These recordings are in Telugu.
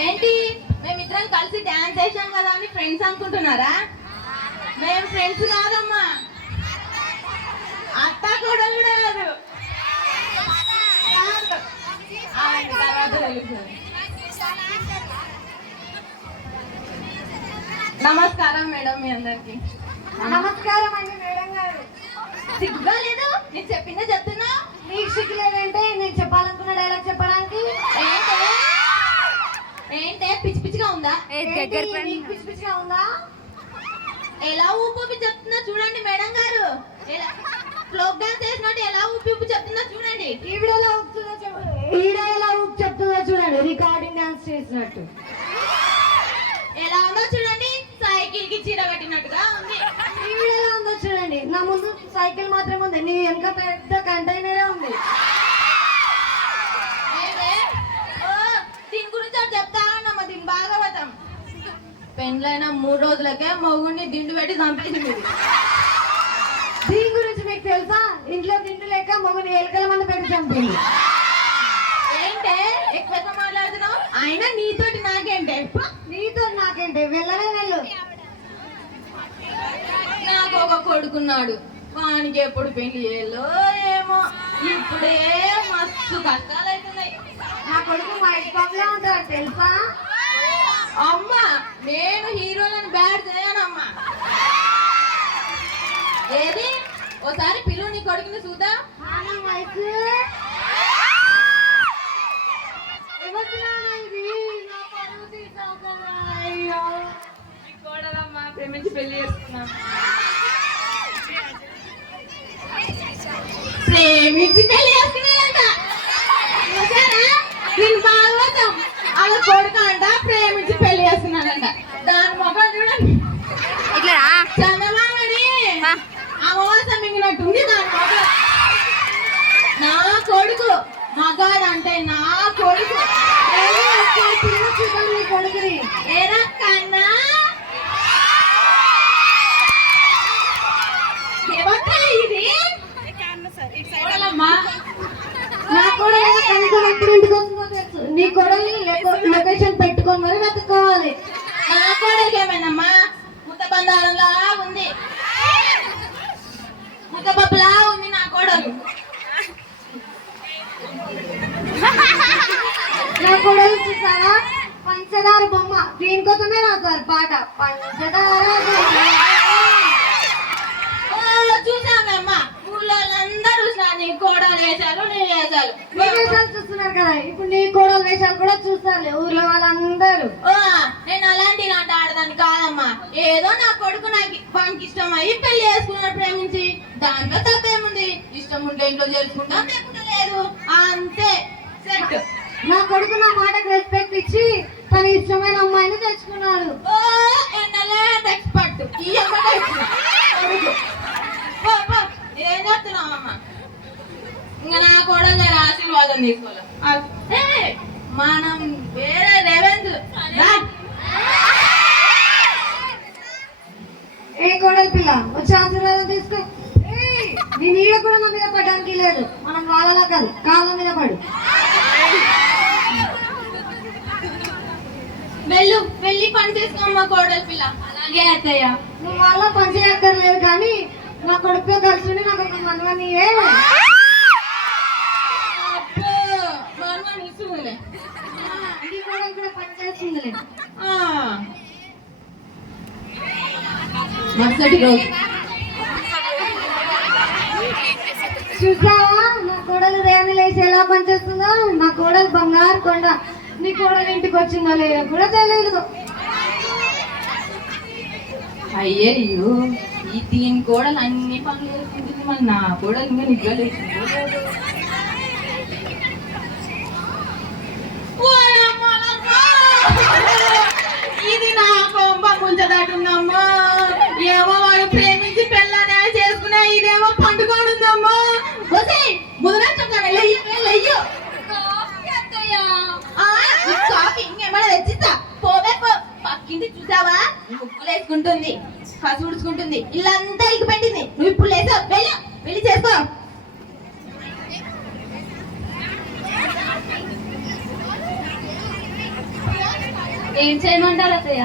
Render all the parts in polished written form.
ఏంటి మేమిద్దరం కలిసి డాన్స్ చేసాం కదా అని ఫ్రెండ్స్ అనుకుంటున్నారా? మేము ఫ్రెండ్స్ కాదమ్మా, అత్త కూడా కాదు. తర్వాత తెలుస్తుంది. నమస్కారం మేడం, మీ అందరికి నమస్కారం అండి మేడం గారు. సిగ్గుగా లేదు? నేను చెప్పిందే చెప్తున్నా. నీకు సిగ్గు లేదంటే నేను చెప్పాలనుకున్న డైలాగ్ చెప్పడానికి ఏంటే పిచ్చి పిచ్చిగా ఉందా? నీకు పిచ్చి పిచ్చిగా ఉందా? ఎలా ఊపి చెప్తున్నా చూడండి మేడం గారు. ఫ్లోక్ డాన్స్ చేసినట్టు ఎలా ఊపి చెప్తున్నా చూడండి. ఈవిడ ఎలా ఊపి చెప్తుందో చూడండి, రికార్డింగ్ డాన్స్ చేసినట్టు. ఎలా ఉందో చూడండి, సైకిల్ కి చీర కట్టినట్టుగా ఉంది. ఈవిడ ఎలా ఉందో చూడండి, నా ముందు సైకిల్ మాత్రమే ఉంది, నీ వెనక పెద్ద కంటైనరే ఉంది. దీని గురించి అది చెప్తా ఉన్నామా? దీని భాగవతం. పెండ్లైన 3 రోజులకే మగుడిని దిండు పెట్టి చంపేసింది. దీని గురించి మీకు తెలుసా? ఇంట్లో దిండు లేక మగుని ఎలుకల మంది పెట్టి చంపింది. ఏంటే ఎక్కువ మాట్లాడుతున్నావు? అయినా నీతోటి నాకేంటే? నీతో నాకేంటే? వెళ్ళనే వెళ్ళు. నాకు ఒక కొడుకున్నాడు, వానికి ఎప్పుడు పెళ్లి చేయాలో ఏమో. ఇప్పుడే మస్తు కష్టాలు అవుతున్నాయి. నా కొడుకు మా ఇష్టంలో ఉంటాడు తెలుసా? అమ్మా, నేను హీరోలను బ్యాడ్ చేయనమ్మా. ఏది ఓసారి పిలువు నీ కొడుకుని చూద్దా. ప్రేమించి పెళ్లి చేసుకున్నా. ప్రేమించి పెళ్లి చేసుకున్నాడంట. దీని భాగవతం. అలా కొడుకు అంట ప్రేమించి పెళ్లి చేస్తున్నాడంట. దాని మొఖం చూడండి, చందమామని అమావాసం మింగినట్టుంది దాని మొఖం. నా కొడుకు మగాడు అంటే నా కొడుకు. కొడుకుని ఏరా కన్నా, ఇది నా కూడా నీ కొడల్ని లొకేషన్ పెట్టుకొని మరి వెతుక్కోవాలి. నా కోడలికి ఏమైందమ్మా? ముద్ద బంగారంలా ఉంది, ముద్ద పప్పులా ఉంది నా కోడలు. నా కొడలు చూసావా? పంచదార బొమ్మ. దీనికోసమే రాశారు పాట, పంచదార చూసామమ్మా, ఊళ్ళో అందరూ చూసినారు. నీ కోడలు వేశారు, నీ వేశారు. మీ వేషాలు చూస్తున్నారు కదా, ఇప్పుడు నీ కోడలు వేషాలు కూడా చూస్తారు ఊర్లో వాళ్ళందరూ. నేను అలాంటి ఇలాంటి ఆడదాన్ని కాదమ్మా. ఏదో నా కొడుకు వానికి ఇష్టం అయ్యి పెళ్లి చేసుకున్నాడు ప్రేమించి. దాంట్లో తప్పేముంది? ఇష్టం ఉంటే ఇంట్లో చేసుకుంటాం, లేకుంటే లేదు, అంతే. సెట్. నా కొడుకు నా మాటకు రెస్పెక్ట్ ఇచ్చి తన ఇష్టమైన అమ్మాయిని తెచ్చుకున్నాడు. ఎక్స్పర్ట్ ఏం చెప్తున్నావమ్మా? ఇంకా నా కూడా ఆశీర్వాదం తీసుకోవాలి. మనం వేరే రేవంత్ ఏ కోడలి పిల్ల వచ్చి ఆశీర్వాదం తీసుకో. నీ నీడ కూడా నా మీద పడడానికి లేదు. మనం వాళ్ళలా కాదు, కాళ్ళ మీద పడు. వెళ్ళి పని చేసుకోమ్మా కోడలి పిల్ల. అలాగే అత్తయ్య. నువ్వు వాళ్ళ పని చేయక్కర్లేదు కానీ నా కొడుకుతో కలిసి నాకు ఒక మనవని కూడా పని చేస్తుందిలే. మరుసటి రోజు చూసావా నా కోడలు రేణి లేచి ఎలా పనిచేస్తుందో? నా కోడలు బంగారు కొండ. నీ కోడలు ఇంటికి వచ్చిందో లేదో కూడా తెలియదు. అయ్యయ్యో, ఈ దీని కోడలు అన్ని పనులు చేసుకుంటుంది, మరి నా కోడలు ఇంకా నిద్ర లేచింది. ఇది నా కొంప ముంచదట్టుందమ్మా. ఏమో వాడు ప్రేమించి పెళ్ళనే చేసుకున్నా, ఇదేమో పండుకోనుందమ్మా. ముదరా చెప్తాను, వెళ్ళయ్యో కాఫీ ఇంకేమైనా తెచ్చిస్తా. పోవే పో. పక్కింటి చూసావా, ముక్కులు వేసుకుంటుంది, కసు ఉడుచుకుంటుంది, ఇల్లంతా ఇల్లు పెట్టింది. నువ్వు ఇప్పుడు లేసావు, వెళ్ళి చేసుకో. ఏం చేయమంటారు అత్తయ్య?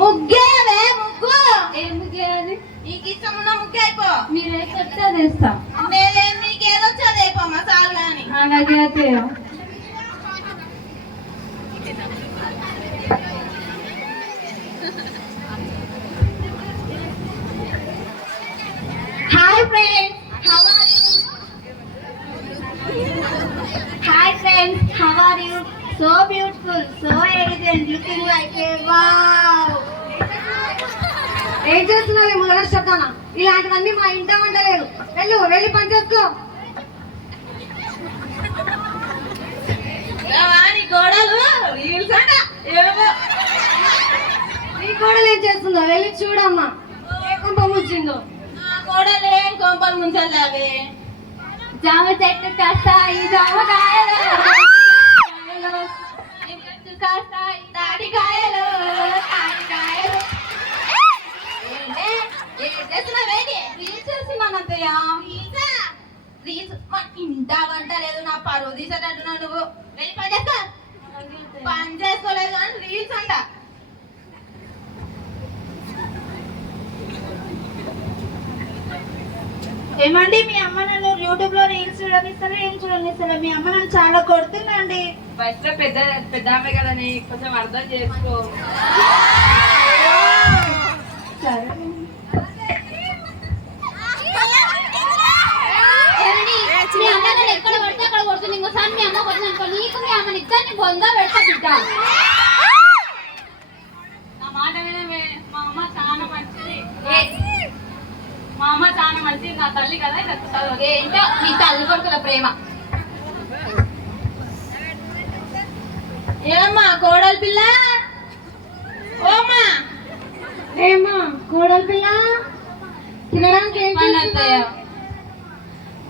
ముగ్గేవే ముగ్గు. ఏం ముగ్గేయాలి? నీకు ఇష్టం ఉన్న ముగ్గు అయిపో. మీరే చెప్తే వేస్తా. నేనేం నీకేదొచ్చా అదేపమ్మా చాలు కానీ. అలాగే అత్తయ్య. Hi friends, how are you? Hi friends, how are you? So beautiful, so elegant, looking like a wow. ఏం చేస్తున్నావు మొదటి చెప్తానా? ఇలాంటివన్నీ మా ఇంట వంటలేదు. వెళ్ళి పని చేసుకో. నీ కోడలు రీల్స్ అంట ఏమో. నీ కోడలు ఏం చేస్తుందో వెళ్ళి చూడమ్మా. ఏ కొంప ముంచిందో. నా కోడలు ఏం కొంపలు ముంచలేవే. జామ చెట్టు కాస్తాయి జామకాయలు, కాస్తాయి తాటికాయలు, తాటికాయలు. రీల్స్ చేస్తున్నాను అంతయ్య. రీల్స్ ఇంటా వంట లేదు, నా పరువు తీసేటట్టున్నా నువ్వు. వెళ్ళి పని చేస్తా. పని చేసుకోలేదు అని రీల్స్ అంట. ఏమండి మీ అమ్మ నన్ను యూట్యూబ్ లో రీల్స్ చూడనిస్తారా? ఏం చూడనిస్తారా? మీ అమ్మ నన్ను చాలా కొడుతుందండి. వయసులో పెద్ద ఆమె కదని కొంచెం అర్థం చేసుకో. సరే మీ అమ్మ ఎక్కడ పడితే అక్కడ కొడుతుంది. ఇంకోసారి మీ అమ్మ కొడుతుంది నీకు మీ అమ్మని ఇద్దరిని బొంద పెడతా బిడ్డ. నా మాట వినవే. మా అమ్మ చాలా మంచిది. మా అమ్మ చాలా మంచిది, నా తల్లి కదా. ఏంటో నీ తల్లి కొడుకుల ప్రేమ. ఏమ్మా కోడలి పిల్ల? ఓమ్మా ఏమ్మా కోడలి పిల్ల, తినడానికి ఏం అత్తయ్య?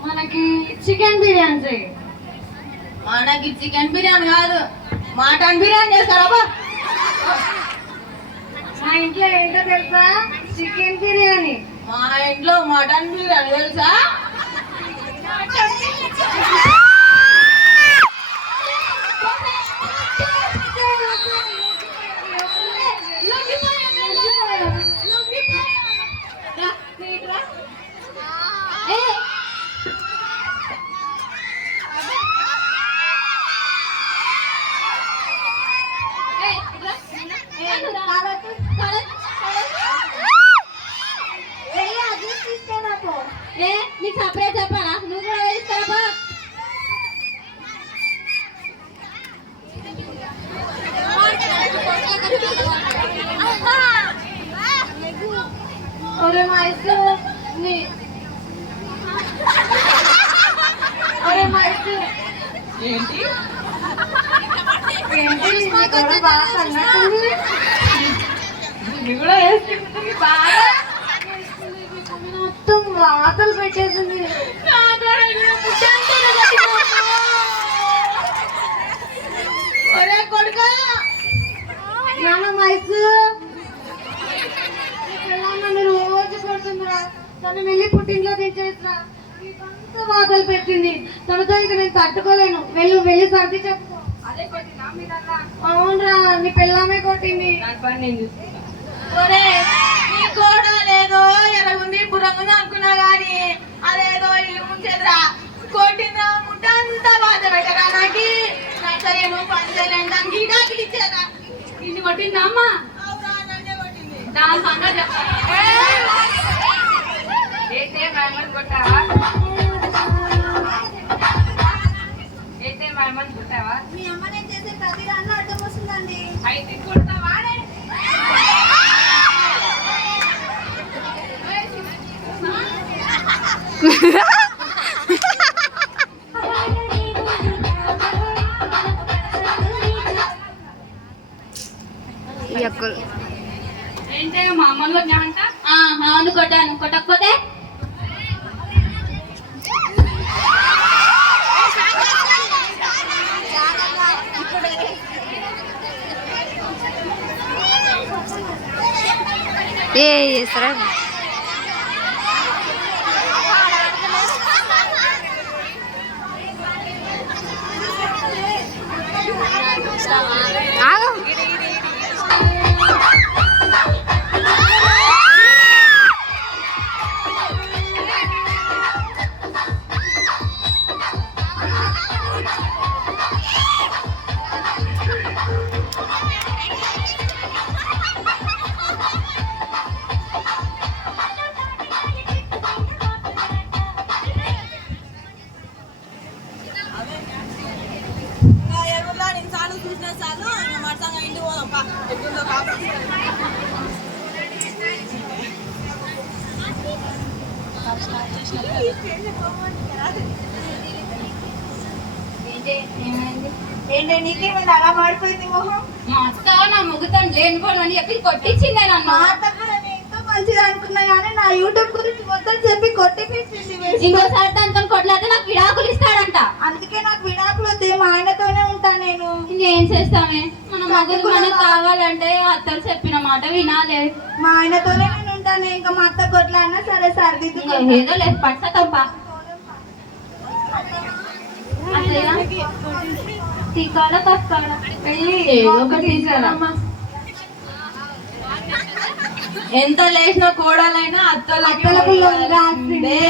మనకి చికెన్ బిర్యానీ చేయి. మనకి చికెన్ బిర్యానీ కాదు, మటన్ బిర్యానీ చేస్తారా? మా ఇంట్లో ఏంటో తెలుసా? చికెన్ బిర్యానీ. మా ఇంట్లో మటన్ బిర్యానీ తెలుసా? నీకు సపరేట్ చెప్పాలా? నువ్వు కూడా వేస్తావా? ఒరే మైసు ఒరే మైసు ఏంటి బాగా సన్నట్టుంది. కూడా వేసుకుంటుంది బాగా. మొత్తం వాతలు పెట్టేసింది. ఒరే కొడుకా, నాన్న మైసు నన్ను రోజు కొడుతుందిరా. తను వెళ్ళి పుట్టింట్లో దించేసిరా. అంత వాతలు పెట్టింది. తనతో ఇక నేను తట్టుకోలేను. వెళ్ళి సర్ది చెప్పుకో. అదే కొట్టినా మీరన్నా? అవునరా, నీ పిల్లమే కొట్టింది. దాని పని నేను చూసుకుంటా. ఒరే నీ కోడలేదో ఎరగుంది బుర్రంగుంది అనుకున్నా గాని అదేదో ఇల్లు ముంచేదిరా. కొట్టిందా ముట్ట అంతా బాధ పెట్టరా. నాకు నచ్చలేను పని చేయలేను గీటాకి ఇచ్చేదా. ఇన్ని కొట్టిందా అమ్మా? అవురా, నన్నే కొట్టింది. దాని సంగతి కొట్టావా? మీ అమ్మ నేను చేసే ప్రతి దాంట్లో అడ్డం వస్తుందండి. అయితే కొడతావా? ఏంటే మా అమ్మలు కొట్టామంట? అవును కొట్టాను. కొట్టకపోతే ఏ చేస్తారా? ఆగు. ఏంటి నీకేమైంది అలా మాడిపోయింది మొహం? మా అత్త నా ముగ్గుతాను లేనిపోను అని చెప్పి కొట్టించిందే నన్ను. మా అత్త కూడా నేను ఎంతో మంచిది అనుకున్నా కానీ నా యూట్యూబ్ గురించి మొత్తం చెప్పి కొట్టిపించింది. ఇంకోసారి దాంతో కొట్లాడితే నాకు విడాకులు ఇస్తాడంట. అందుకే నాకు విడాకులు వద్దు, మా ఆయనతోనే ఉంటా నేను. ఇంకేం చేస్తామే, మన మగుడు మనకు కావాలంటే అత్తలు చెప్పిన మాట వినాలే. మా ఆయనతోనే నేను ఉంటాను. ఇంకా మా అత్త కొట్లాడినా సరే సరిదిద్దుకో. ఏదో లేదు పట్టతప్ప తీకాల తక్కాల ఏదో ఒకటి తీసారమ్మా. ఎంత లేచిన కోడలైనా అత్తలకు అత్తలకు లొంగాల్సిందే.